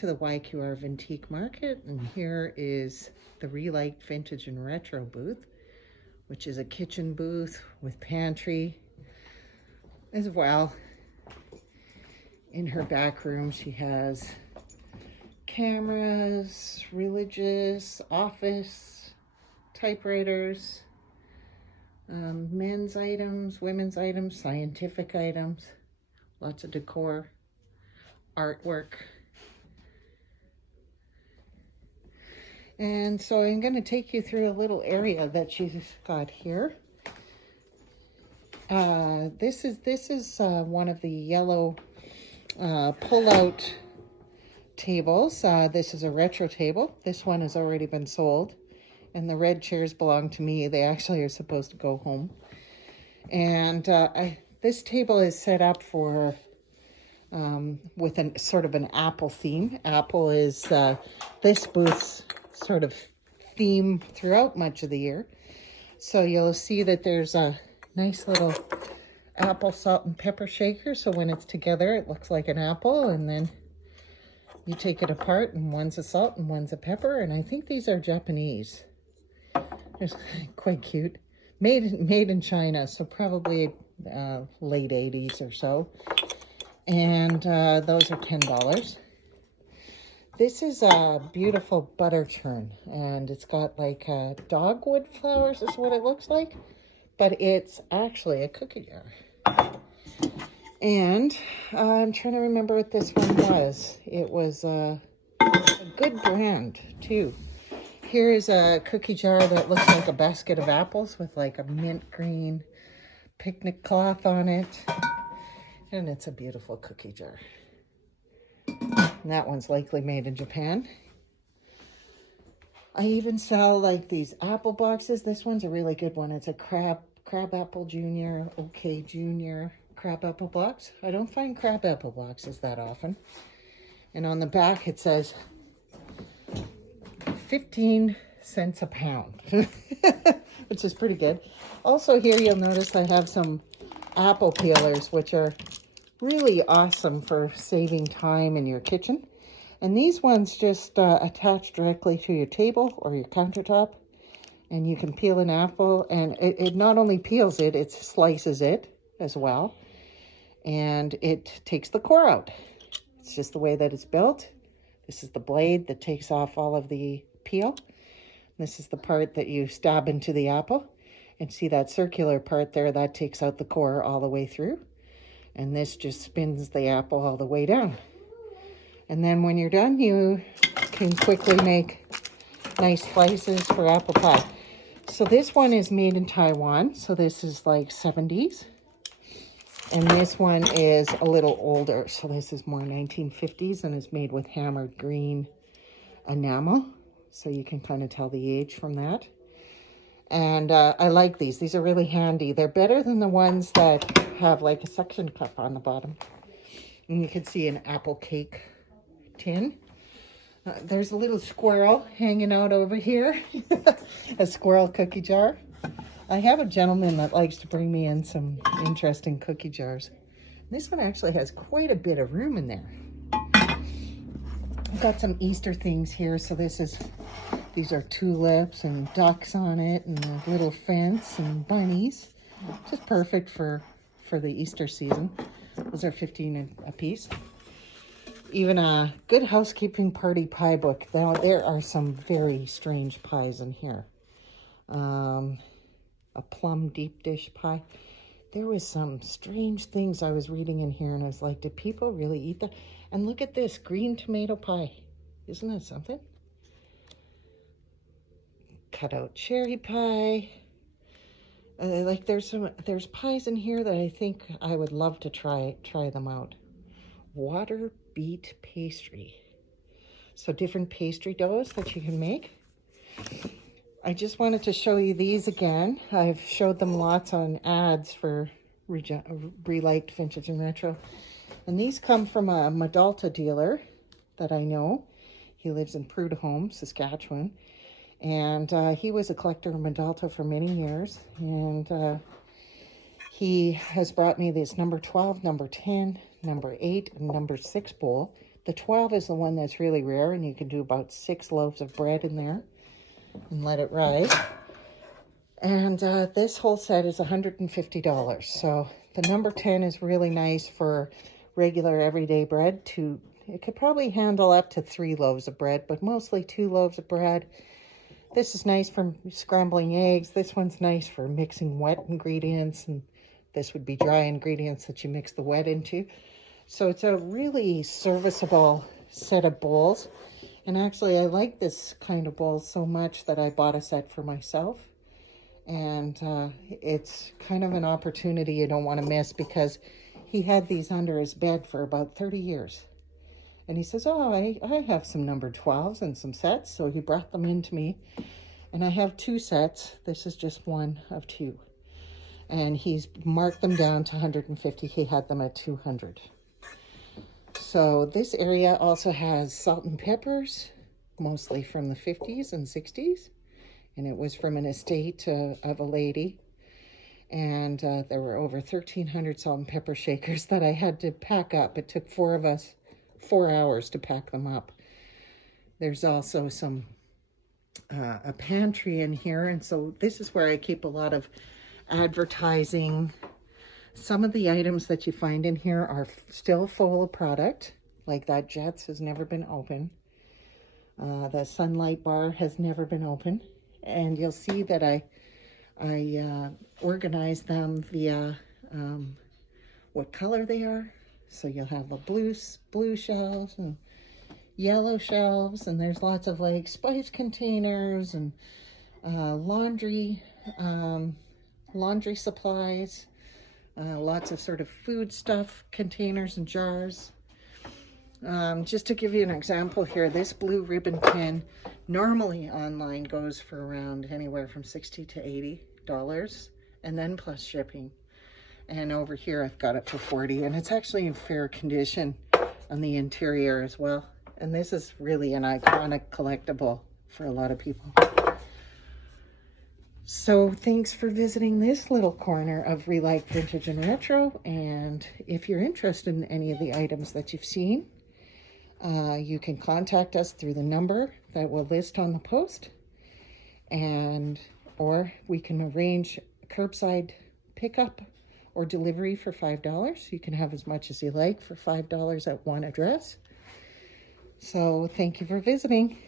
to the YQR Vintique Market, and here is the ReLiked Vintage and Retro booth, which is a kitchen booth with pantry as well. In her back room she has cameras, religious, office, typewriters, men's items, women's items, scientific items, lots of decor, artwork. And so I'm going to take you through a little area that she's got here. This is one of the yellow pull-out tables. This is a retro table. This one has already been sold, and the red chairs belong to me. They actually are supposed to go home. And this table is set up for with a sort of an Apple theme. Apple is this booth's sort of theme throughout much of the year. So you'll see that there's a nice little apple salt and pepper shaker. So when it's together, it looks like an apple, and then you take it apart, and one's a salt and one's a pepper. And I think these are Japanese. They're quite cute. Made in China, so probably late 80s or so. And those are $10. This is a beautiful butter churn, and it's got like dogwood flowers is what it looks like, but it's actually a cookie jar. And I'm trying to remember what this one was. It was a good brand too. Here is a cookie jar that looks like a basket of apples with like a mint green picnic cloth on it. And it's a beautiful cookie jar. And that one's likely made in Japan. I even sell like these apple boxes. This one's a really good one. It's a crab apple junior, okay junior crab apple box. I don't find crab apple boxes that often. And on the back it says 15 cents a pound, which is pretty good. Also here you'll notice I have some apple peelers, which are really awesome for saving time in your kitchen. And these ones just attach directly to your table or your countertop, and you can peel an apple, and it not only peels it, it slices it as well, and it takes the core out. It's just the way that it's built. This is the blade that takes off all of the peel. This is the part that you stab into the apple, and see that circular part there, that takes out the core all the way through. And this just spins the apple all the way down. And then when you're done, you can quickly make nice slices for apple pie. So this one is made in Taiwan. So this is like 70s. And this one is a little older. So this is more 1950s and is made with hammered green enamel. So you can kind of tell the age from that. And I like these. These are really handy. They're better than the ones that have like a suction cup on the bottom. And you can see an apple cake tin. There's a little squirrel hanging out over here. A squirrel cookie jar. I have a gentleman that likes to bring me in some interesting cookie jars. This one actually has quite a bit of room in there. I've got some Easter things here. So these are tulips and ducks on it, and a little fence and bunnies. Just perfect for the Easter season. Those are 15 a piece. Even a Good Housekeeping Party pie book. Now there are some very strange pies in here. A plum deep dish pie. There was some strange things I was reading in here, and I was like, did people really eat that? And look at this green tomato pie. Isn't that something? Cut out cherry pie. Like there's pies in here that I think I would love to try them out. Water beet pastry. So different pastry doughs that you can make. I just wanted to show you these again. I've showed them lots on ads for ReLiked Vintage and Retro. And these come from a Medalta dealer that I know. He lives in Prudhoe, Saskatchewan. And he was a collector of Medalta for many years. And he has brought me this number 12, number 10, number 8, and number 6 bowl. The 12 is the one that's really rare, and you can do about 6 loaves of bread in there and let it ride. And this whole set is $150. So the number 10 is really nice for regular everyday bread. It could probably handle up to 3 loaves of bread, but mostly 2 loaves of bread. This is nice for scrambling eggs. This one's nice for mixing wet ingredients, and this would be dry ingredients that you mix the wet into. So it's a really serviceable set of bowls. And actually, I like this kind of bowl so much that I bought a set for myself. And it's kind of an opportunity you don't want to miss, because he had these under his bed for about 30 years. And he says, oh, I have some number 12s and some sets. So he brought them in to me. And I have 2 sets. This is just one of 2. And he's marked them down to 150. He had them at 200. So this area also has salt and peppers, mostly from the 50s and 60s. And it was from an estate of a lady. And there were over 1,300 salt and pepper shakers that I had to pack up. It took 4 of us 4 hours to pack them up. There's also a pantry in here. And so this is where I keep a lot of advertising. Some of the items that you find in here are still full of product, like that Jets has never been open. The Sunlight bar has never been open. And you'll see that I organize them via what color they are. So you'll have a blue shelves and yellow shelves, and there's lots of like spice containers and laundry supplies, lots of sort of food stuff containers and jars. Just to give you an example here, this blue ribbon pin normally online goes for around anywhere from $60 to $80, and then plus shipping. And over here I've got it for $40, and it's actually in fair condition on the interior as well. And this is really an iconic collectible for a lot of people. So thanks for visiting this little corner of ReLiked Vintage and Retro. And if you're interested in any of the items that you've seen, you can contact us through the number that we'll list on the post, or we can arrange curbside pickup or delivery for $5. You can have as much as you like for $5 at one address. So thank you for visiting.